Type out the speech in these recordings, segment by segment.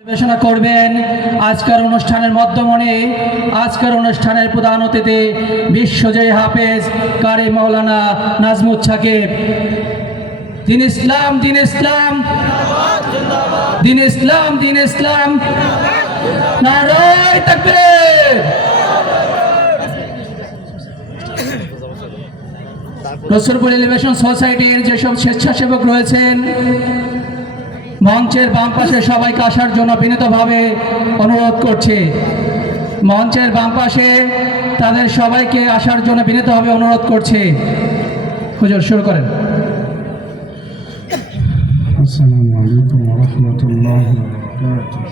পরিবেশনা করবেন আজকের অনুষ্ঠানের মাধ্যমে। আজকের অনুষ্ঠানের প্রধান অতিথি বিশ্বজয়ী হাফেজ কারি মাওলানা নাজমুল সাকিব। দিন ইসলাম, দিন ইসলাম, দিন ইসলাম, দিন ইসলাম, নারায়ে তাকবীর। রসুলপুর এলিভেশন সোসাইটির যেসব স্বেচ্ছাসেবক রয়েছেন, মঞ্চের বাম পাশে সবাইকে আসার জন্য বিনীতভাবে অনুরোধ করছি। মঞ্চের বাম পাশে তাদের সবাইকে আসার জন্য বিনীতভাবে অনুরোধ করছি। হুজুর শুরু করেন। আসসালামু আলাইকুম ওয়া রাহমাতুল্লাহি ওয়া বারাকাতুহু।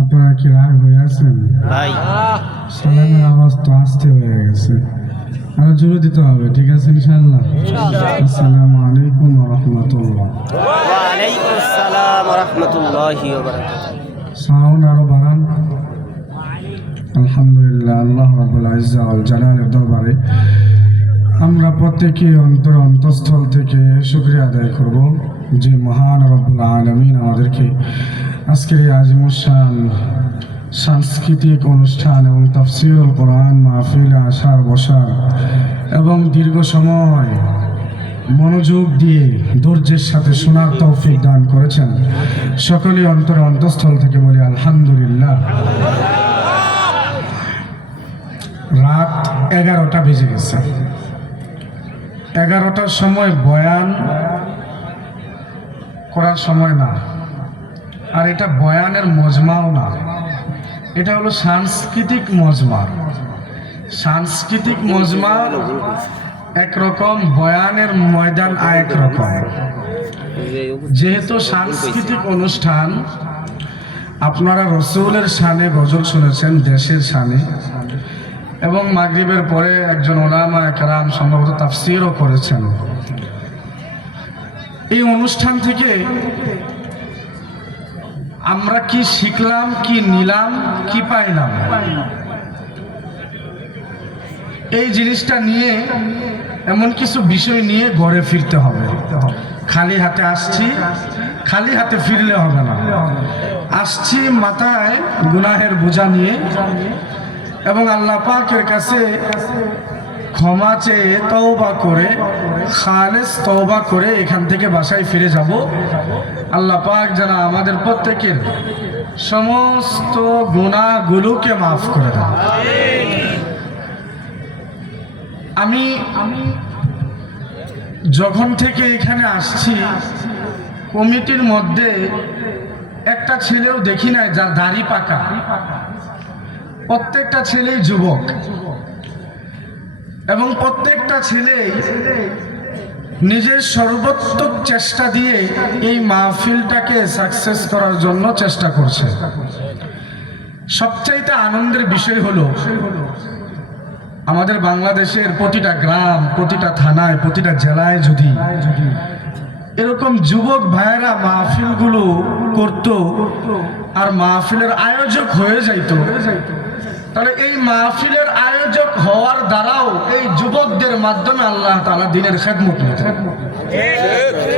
আপনারা কি রাগ হয়ে আছেন? সালামের আওয়াজ তো আসতে হয়ে গেছে, আরো জোরে দিতে হবে, ঠিক আছে ইনশাআল্লাহ? আসসালামু আলাইকুম ওয়া রাহমাতুল্লাহ। ওয়া আলাইকুম আসসালাম ওয়া রাহমাতুল্লাহি ওয়া বারাকাতুহু। সাউন্ড আরো বাড়ান। আলহামদুলিল্লাহ, আল্লাহ রাব্বুল ইজ্জা ওয়াল জালালের দরবারে আমরা প্রত্যেকে অন্তঃস্থল থেকে শুকরিয়া আদায় করব যে মহান রব্বুল আলামিন আমাদেরকে আজকের এই আজিমুশান সাংস্কৃতিক অনুষ্ঠান এবং তাফসীরুল কোরআন মাহফিলে আসার বসার এবং দীর্ঘ সময় মনোযোগ দিয়ে ধৈর্যের সাথে শোনার তৌফিক দান করেছেন। সকলেই অন্তঃস্থল থেকে বলি আলহামদুলিল্লাহ। রাত 11টা বেজে গেছে। 11টার সময় বয়ান করার সময় না, আর এটা বয়ানের মজমাও না, এটা হলো সাংস্কৃতিক মজমা। সাংস্কৃতিক মজমা একরকম, বয়ানের ময়দান আরেক রকম। যেহেতু সাংস্কৃতিক অনুষ্ঠান, আপনারা রসুলের শানে গজল শুনেছেন, দেশের শানে, এবং মাগরিবের পরে একজন উলামা কেরাম সম্ভবত তাফসীরও করেছেন। এই অনুষ্ঠান থেকে আমরা কি শিখলাম, কি নিলাম, কি পাইলাম, এই জিনিসটা নিয়ে এমন কিছু বিষয় নিয়ে ঘরে ফিরতে হবে। খালি হাতে আসছি, খালি হাতে ফিরলে হবে না। আসছি মাথায় গুনাহের বোঝা নিয়ে, এবং আল্লাহ পাকের কাছে ক্ষমা চেয়ে তওবা করে, খালেস তওবা করে এখান থেকে বাসায় ফিরে যাব। আল্লাহ পাক যেন আমাদের প্রত্যেকের সমস্ত গুনাহগুলোকে মাফ করে দেন। আমি যখন থেকে এখানে আসছি, কমিটির মধ্যে একটা ছেলেও দেখি নাই যার দাড়ি পাকা। প্রত্যেকটা ছেলেই যুবক, এবং প্রত্যেকটা ছেলেই নিজের সর্বোত্তম চেষ্টা দিয়ে এই মাহফিলটাকে সাকসেস করার জন্য চেষ্টা করছে। সবচাইতে আনন্দের বিষয় হলো, আমাদের বাংলাদেশের প্রতিটা গ্রাম, প্রতিটা থানায়, প্রতিটা জেলায় যদি এরকম যুবক ভাইয়েরা মাহফিলগুলো করত আর মাহফিলের আয়োজক হয়ে যাইত, তাহলে এই মাহফিলের আয়োজক হওয়ার দ্বারাও এই যুবকদের মাধ্যমে আল্লাহ তাআলা দ্বীনের খেদমত করতেন।